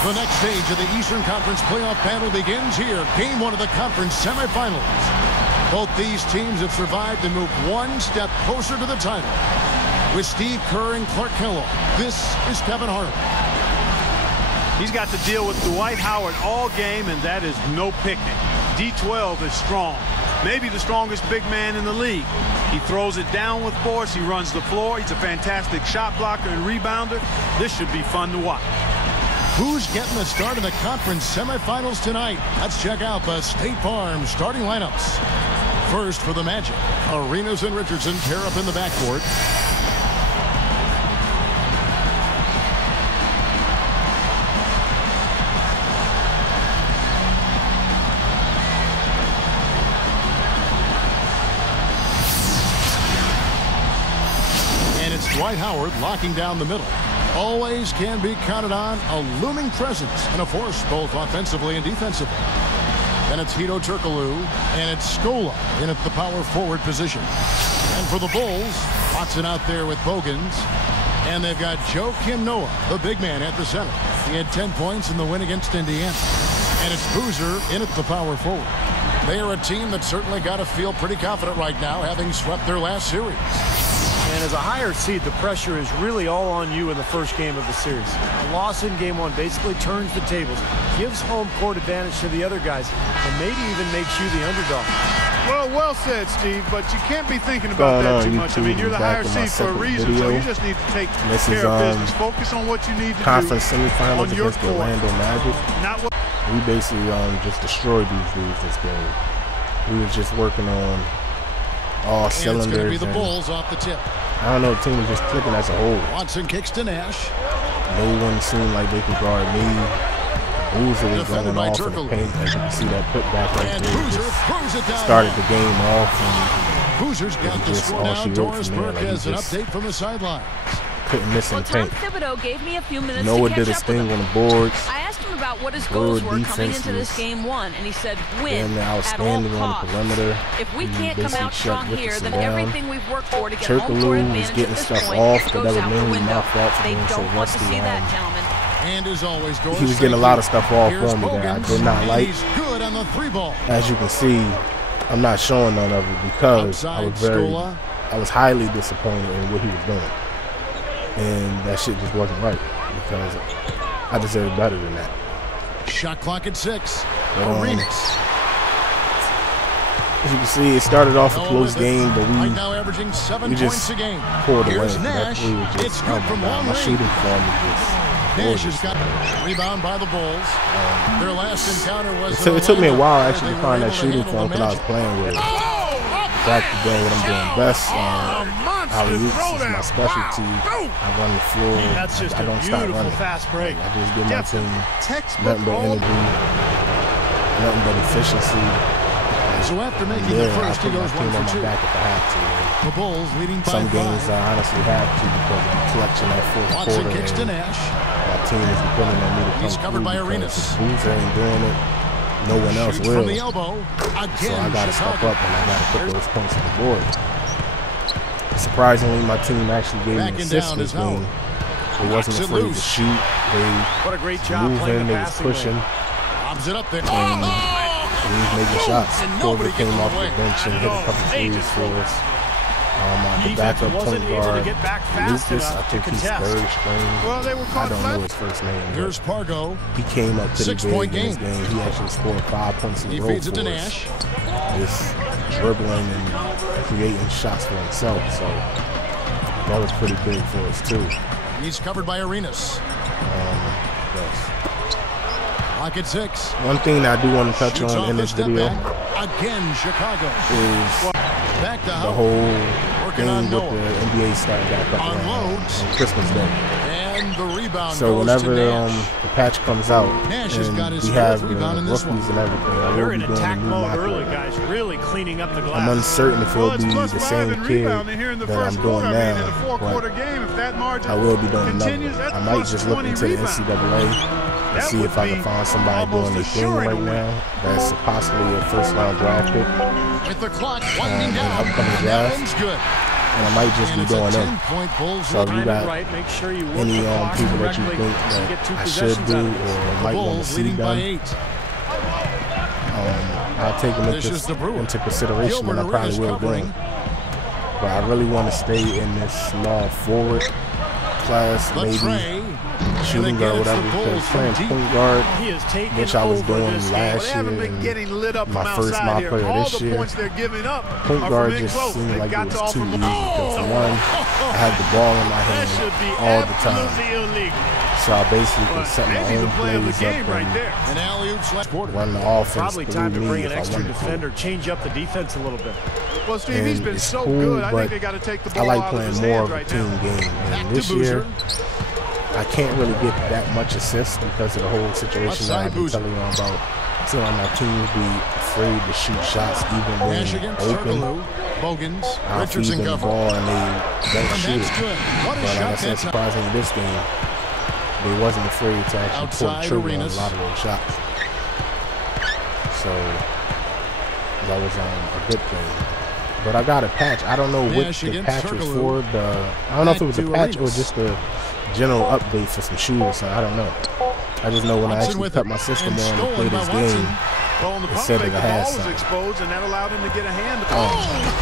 The next stage of the Eastern Conference playoff battle begins here. Game 1 of the conference semifinals. Both these teams have survived and moved one step closer to the title. With Steve Kerr and Clark Kellogg, this is Kevin Harlan. He's got to deal with Dwight Howard all game, and that is no picnic. D12 is strong. Maybe the strongest big man in the league. He throws it down with force. He runs the floor. He's a fantastic shot blocker and rebounder. This should be fun to watch. Who's getting the start in the conference semifinals tonight? Let's check out the State Farm starting lineups. First for the Magic, Arenas and Richardson pair up in the backcourt. And it's Dwight Howard locking down the middle. Always can be counted on, a looming presence and a force both offensively and defensively. Then it's Hito Turkoglu, and it's Scola in at the power forward position. And for the Bulls, Watson out there with Bogans. And they've got Joakim Noah, the big man, at the center. He had 10 points in the win against Indiana. And it's Boozer in at the power forward. They are a team that certainly got to feel pretty confident right now, having swept their last series. And as a higher seed, the pressure is really all on you in the first game of the series. A loss in game 1 basically turns the tables, gives home court advantage to the other guys, and maybe even makes you the underdog. Well said, Steve, but you can't be thinking about that too much. I mean, you're the higher seed for a reason, so you just need to take care of business. Focus on what you need to conference do semifinals on your against the court. Orlando Magic. We basically just destroyed these dudes this game. We were just working on all cylinders. It's going to be the Bulls off the tip. I don't know, the team was just clicking as a whole. Watson kicks to Nash. No one seemed like they could guard me. Boozer was running off in the paint. As you can see that putback right there. Just started the game off. Boozer's got the score now. Doris Burke has an update from the sidelines. Couldn't miss in the paint. Thibodeau gave me a few minutes Noah to did catch his up with thing him. on the boards. I asked him about what his goals were coming into this game 1, and he said win at all outstanding on the perimeter. If we can't come out strong here, then everything we've worked for to get home court Turkoglu was advantage getting at this stuff point off, but goes that out was the mainly window. my fault for They being so don't want to rusty. see that, gentlemen. And as always, Doris, he was getting a lot of stuff off Here's from me that I Bogans, did not like. He's good on the 3-ball. As you can see, I'm not showing none of it because I was highly disappointed in what he was doing. And that shit just wasn't right because I deserve better than that. Shot clock at 6. Arenas. As you can see, it started off a close game, but we now averaging 7 just points a game. pulled away. Here's Nash. It's good from long my range. shooting form is just Nash has got a rebound by the Bulls. Their last encounter was it took me a while actually to find that shooting form because I was playing with it. Back to doing what I'm doing best. Alley-oops is my specialty. I run the floor. That's just I don't a stop beautiful running. fast break. I just give my team nothing but energy, nothing but efficiency. So after making the first, he goes 1 for 2. Back if I have to. The Bulls leading by 5. Some games I honestly have to because I'm clutching that fourth Watson quarter. kicks to Nash. My team is depending on me to come He's covered by Arenas. If Boozer ain't doing it, no one else Shoots will. from the elbow. Again, so I got to step Chicago. up and I got to put those points on the board. Surprisingly, my team actually gave me an assist this game. They wasn't afraid to shoot. What a great job moving, playing the they was passing pushing. Lobs it up there. And he was making shots. Corver came off the bench and hit a couple threes for us. The backup point guard, Lucas, I think he's third string. I don't know his first name. Here's Pargo. He came up to the Six-point game in this game. He actually scored 5 points in a row He feeds it for to us. Nash. Just dribbling and creating shots for himself. So that was pretty big for us too. He's covered by Arenas. Lock at 6. One thing that I do want to touch on in this video again, Chicago is back to the whole working thing on with Noah. the NBA starting back up on Christmas Day. And the rebound So goes whenever to Nash. the patch comes out Nash has got and his we have the fourth rebound in this rookies one. and everything, I They're will in be doing attack a new mode mock early, up. guys. Really cleaning up the glass. I'm uncertain if it'll be the same kid that I'm doing now, but I will be doing another. I might just look into the NCAA and see if I can find somebody doing their thing right now that's possibly a first-round draft pick. With the clock winding down, upcoming that draft. one's good. and I might just be doing them. So if you got any people that you think that I should do or might want to see done, I'll take them into consideration, and I probably will do them. But I really want to stay in this small forward class, maybe shooting guard, whatever, because playing point guard, which I was doing last year, and my first my player this year, point guard just seemed like it was too easy, because for one, I had the ball in my hand all the time. So I basically can set my own plays up and run the offense Time to bring an extra defender, change up the defense a little bit. Well, Steve, he's been so good. I think they got to take the ball. I like playing more of a team game. And this year, I can't really get that much assists because of the whole situation that I've been telling you about. So my team be afraid to shoot shots even when open. I'll feed them the ball and they don't shoot it. But like I said, surprisingly this game, they wasn't afraid to actually pull the trigger on a lot of those shots. So that was a good thing. But I got a patch. I don't know what the patch was for. I don't know if it was a patch or just a general update for some shoes. So I don't know. I just know when I actually cut my system on and play this game, it said that I had something. Oh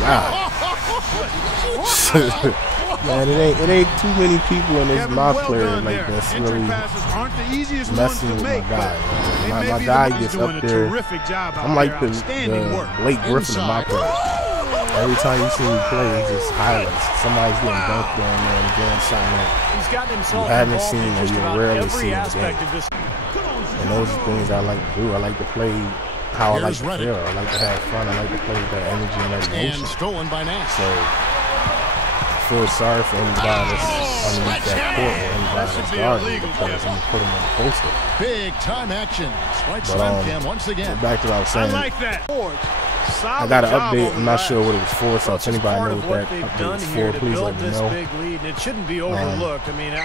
wow. Man, it ain't too many people in this mob player like that's really messing with my guy. My guy gets up there. I'm like the Blake Griffin of my player. Every time you see me play, it's just highlights. Somebody's getting dunked on there and doing something you haven't seen or you rarely see in the game. And those are things I like to do. I like to play how I like to feel. I like to have fun. I like to play with that energy and that emotion. So I feel sorry for anybody that's underneath that court or anybody that's guarding because I'm going to put them on the poster. Big time action. But once again. Back to what I was saying. I like that. I got an update. I'm not sure what it was for, so if anybody knows what that update is for, please let me know. Big lead, and it shouldn't be overlooked. I mean,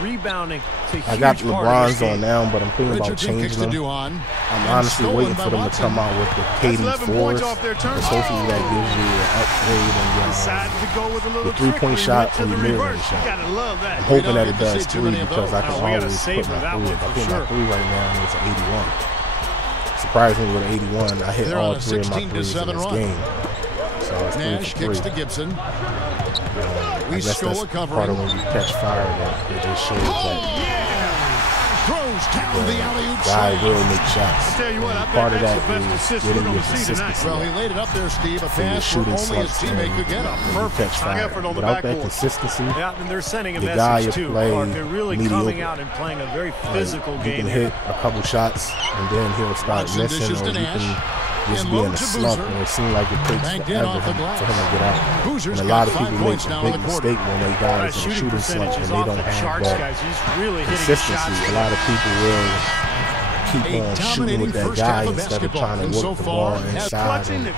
rebounding. I got the LeBrons on now, but I'm thinking about changing them. I'm honestly waiting for them to come out with the KD 4s, because hopefully that gives you an upgrade in your 3-point shot or your mid-range shot. I'm hoping that it does 3 because I can always put my 3. I think my 3 right now is an 81. Surprisingly, with 81, I hit all 3 of my 3s in this game. So it's 3 for 3. To Gibson. I guess that's part of when you catch fire that it just shows that the guy will make shots. Part of that is getting your consistency. Well, he laid it up there, Steve. A pass where only his teammate could get him. Perfect effort on the backboard. Without that consistency, and they're sending a the guy you message play too. They're really coming out and playing a very physical game. You can hit a couple shots and then he'll start missing, or you can just be in a slump, and it seems like it takes forever for him to get out. And a lot of people make a big mistake when they guys in a shooting slump and they don't have that consistency. A lot of people will keep on shooting with that guy instead of trying to work the ball inside and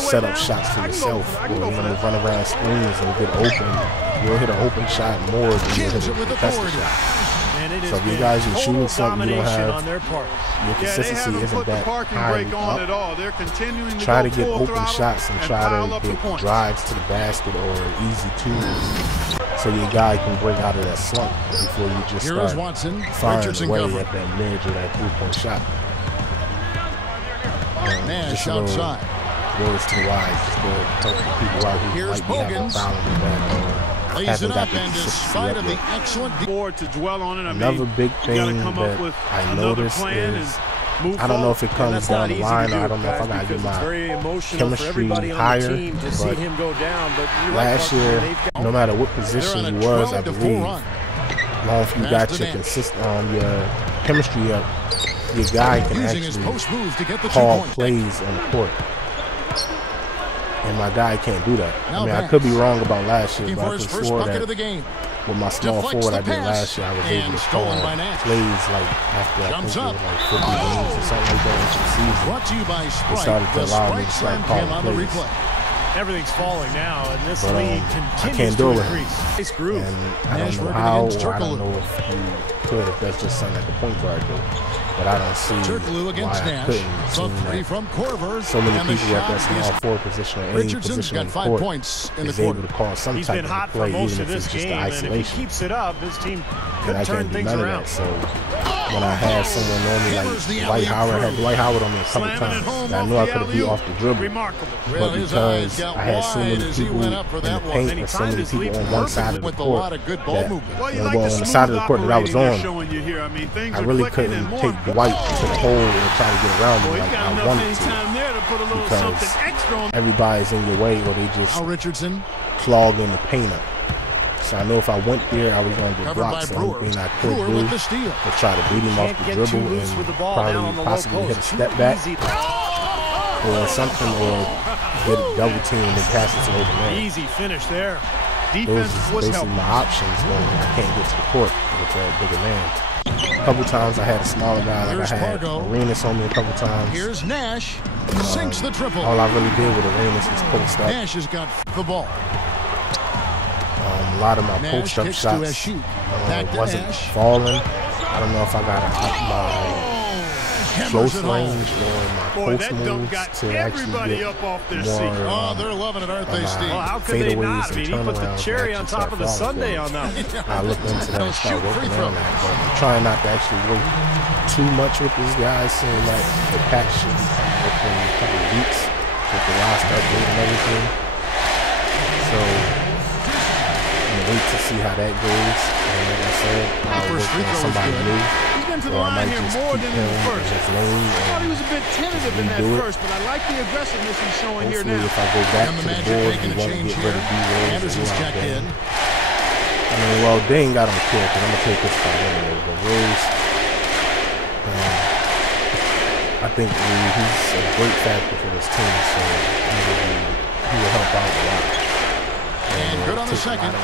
set up shots for yourself. Or you know, run around screens and get open. You'll hit an open shot more than you'll hit a contested shot. So if you guys are shooting something you don't have, your consistency isn't that high up. Try to get open shots and try to get drives to the basket or easy twos, so your guy can break out of that slump before you just start firing away at that mid or that 3-point shot. Just a little words to the wise, just to help the people out who might be having a problem with that. Hasn't got the consistency yet. To dwell on it. Another big thing that I noticed is, I don't know if it comes down the line, or I don't know if I gotta get my chemistry higher, but last year, no matter what position you was, I believe, as long as you got your chemistry up, your guy can actually call plays on the court. And my guy can't do that. I mean, I could be wrong about last year, but I could swore that with my small forward I did last year, I was able to call plays like after I think it was like 50 games or something like that into the season. They started to allow me to start calling plays. Everything's falling now, and this lead I can't continues do to it. increase. And I don't know how, or I don't know if you could, if that's just something that the point guard did. but I don't see why I couldn't. So many people at that small forward position or any position in the court is able to call some type of play, even if it's just the isolation. If he keeps it up, his team could and I turn can't do things none around. of that. So when I had someone on me like Dwight Howard, I had Dwight Howard on me a couple times. I knew I could have beat off the dribble, but because I had so many people in the paint and so many people on one side of the court, that on the side of the court that I was on, I really couldn't take Dwight to the hole and try to get around me like I wanted to, because everybody's in your way or they just clogging the paint up. So I know if I went there, I was going to get blocked. So anything I could do to try to beat him off the dribble and probably possibly hit a step back or something, or get a double team and then pass it to the open man. Easy finish there. Those is basically my options when I can't get to the court with a bigger man. A couple times I had a smaller guy, like I had Arenas on me a couple times. Here's Nash, sinks the triple. All I really did with Arenas was post up. Nash has got the ball. A lot of my post up shots wasn't falling. I don't know if I got my close range or my post moves to actually get more they're loving it, aren't they, Steve? Well, how could they not? I mean, he put the cherry on top of the sundae on that. I looked into that and started working on that, but I'm trying not to actually work too much with these guys, so like the patch should be within a couple of weeks with the roster update and everything. So I'm gonna wait to see how that goes. And like I said, I'll work on somebody new. To the line here more than in the first. I thought he was a bit tentative in that first, but I like the aggressiveness he's showing here now. If I go back to the board, we want to get rid of D-Rose. Anderson's checked in. I mean, well, Dane got him killed because I'm going to take this fight anyway. But Rose, I think he's a great factor for this team, so he will help out a lot. And good on the second.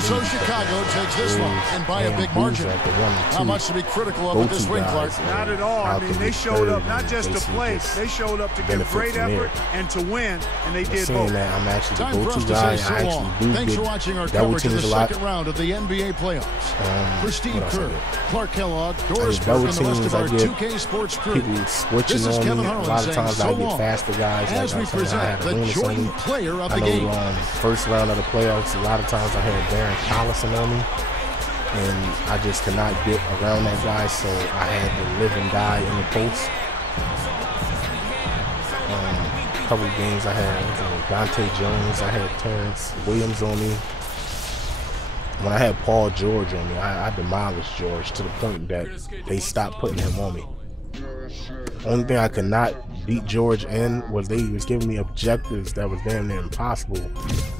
So Chicago takes this one and by a big margin. Not much to be critical of with this win, Clark. Not at all. I mean, they showed up not just to play. They showed up to give great effort and to win, and they did both. I'm actually the Time for us to say so long. Thanks for watching our coverage of the second round of the NBA playoffs. For Steve Kerr, Clark Kellogg, Doris Burke, and the rest of our 2K Sports crew, this is Kevin Harlan saying so long as we present the joint player of the game. First round of the playoffs, a lot of times I had Darren Collison on me, and I just could not get around that guy, so I had to live and die in the post. A couple of games I had Dante Jones, I had Terrence Williams on me. When I had Paul George on me, I demolished George to the point that they stopped putting him on me. Only thing I could not beat George in was they was giving me objectives that was damn near impossible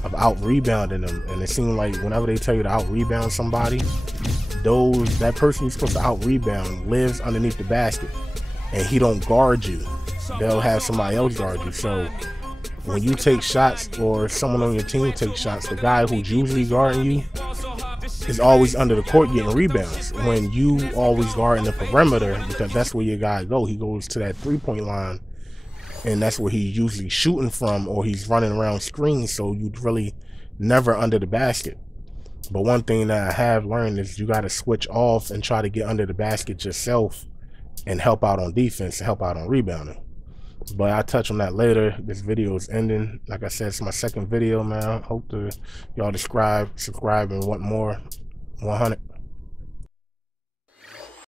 of out-rebounding them. And it seemed like whenever they tell you to out-rebound somebody, that person you're supposed to out-rebound lives underneath the basket. And he don't guard you. They'll have somebody else guard you. So when you take shots or someone on your team takes shots, the guy who's usually guarding you is always under the court getting rebounds. When you always guard in the perimeter, because that's where your guy go. He goes to that three-point line, and that's where he's usually shooting from, or he's running around screens, so you really never under the basket. But one thing that I have learned is you got to switch off and try to get under the basket yourself and help out on defense and help out on rebounding. But I'll touch on that later. This video is ending. Like I said, it's my second video, man. Hope to y'all subscribe and want more. 100.